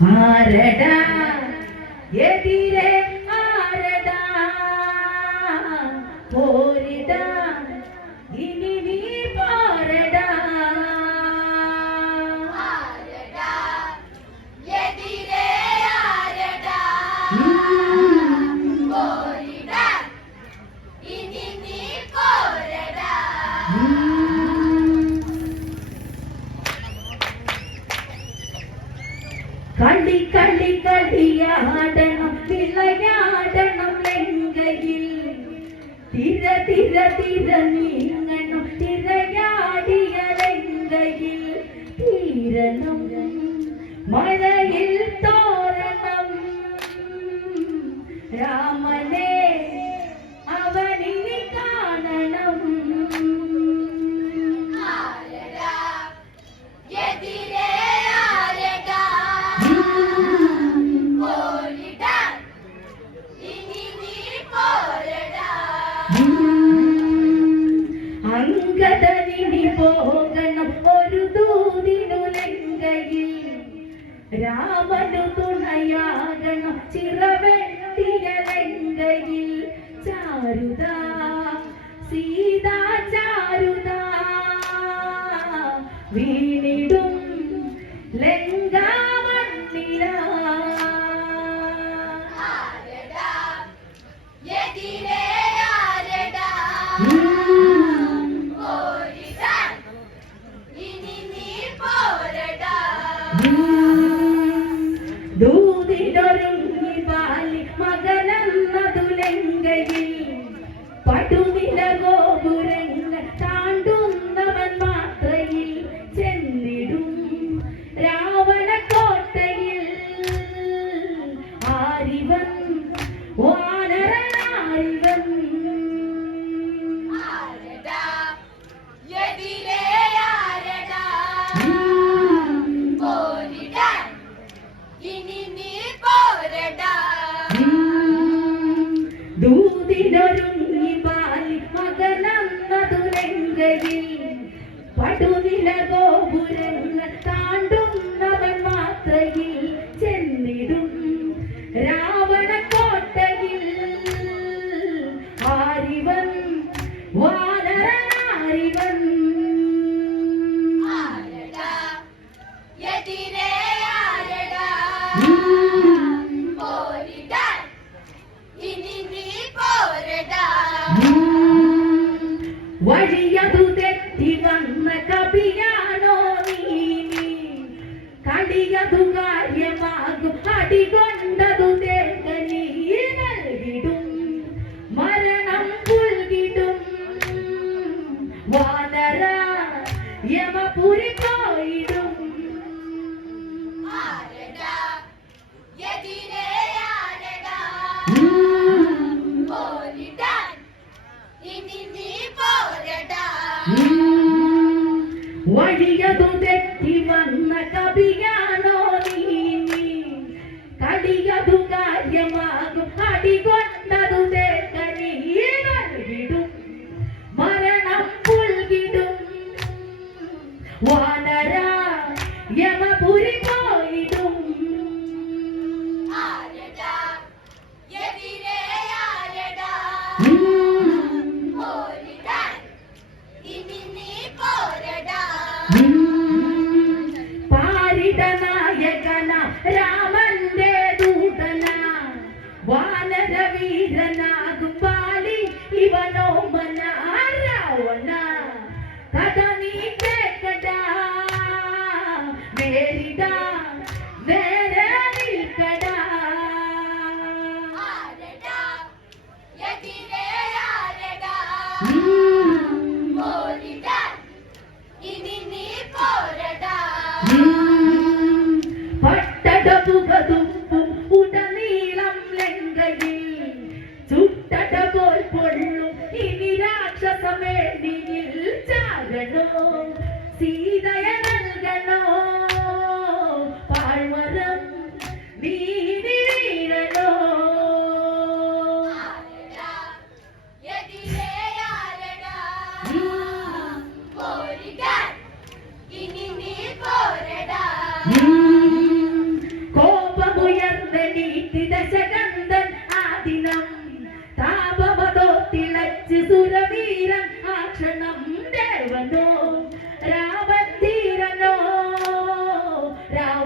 பாரடா எதிரே കളി കളി കളിയാടണം വിളയാടണം ലങ്കയിൽ തിര തിര തിര നീങ്ങണം തിരയാടിയ ലങ്കയിൽ. തീരണം മഴയിൽ തോരണം. രാ രാമനു തുണയാകണം. ചിറവെട്ടിയ ചാരുത. സീതാ ചാരുത. വീ വഴിയതു തെറ്റി വന്ന കവിയാണോ നീ കടിയതു കാര്യമാകും അടികൊണ്ടതു തേങ്ങനീ നൽകിടും മരണം പുൽകിടും. വാനര യമപുരിക്കോ சீதையன Now.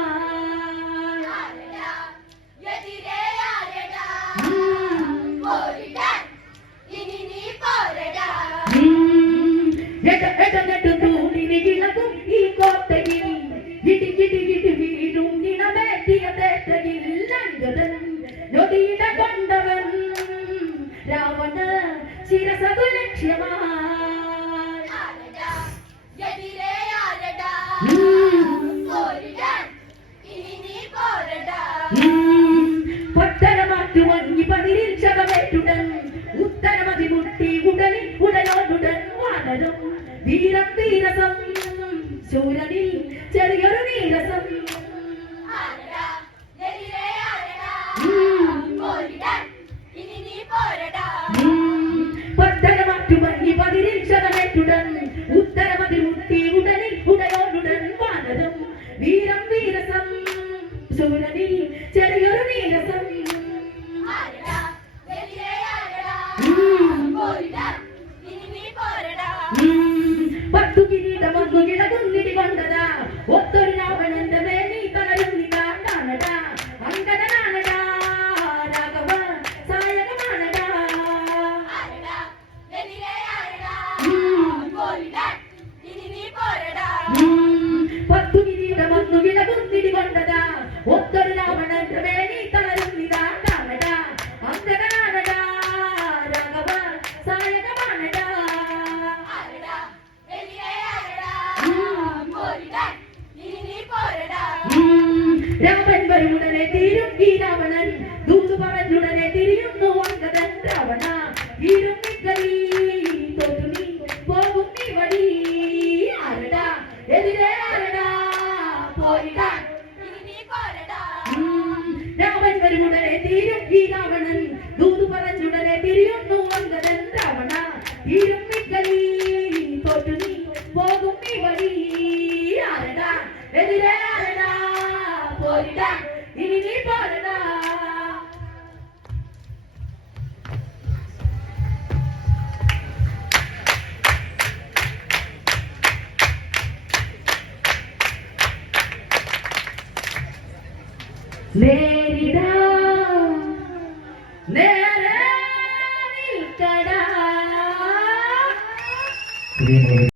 ഇതവണൻ ദൂത് പറഞ്ഞുടനെ തിരിയുന്നു വന്നതെന്തവണ ഇരുമ്മിക്കളി തോറ്റു നീ പോകും ഈ വഴി. ആരടാ? എതിരെ ആരടാ? പോരിടാ. ഇനി നീ പോരടാ. Nee.